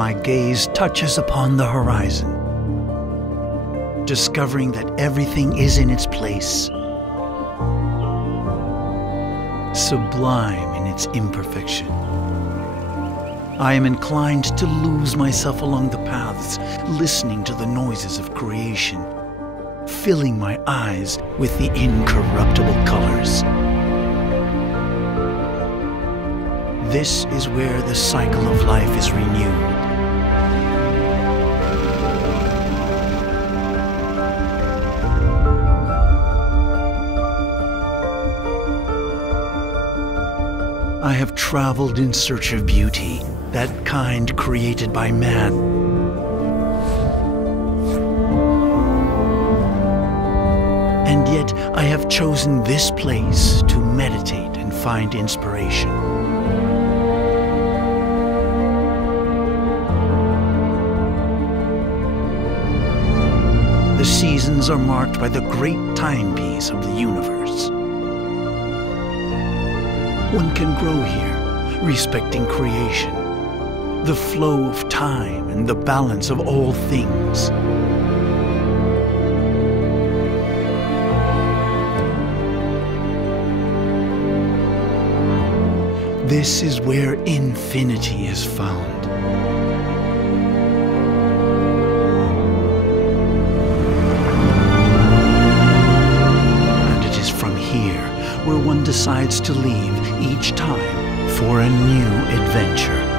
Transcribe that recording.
my gaze touches upon the horizon, discovering that everything is in its place, sublime in its imperfection. I am inclined to lose myself along the paths, listening to the noises of creation, filling my eyes with the incorruptible colors. This is where the cycle of life is renewed. I have traveled in search of beauty, that kind created by man. And yet I have chosen this place to meditate and find inspiration. The seasons are marked by the great timepiece of the universe. One can grow here, respecting creation, the flow of time and the balance of all things. This is where infinity is found. And it is from here where one decides to leave each time for a new adventure.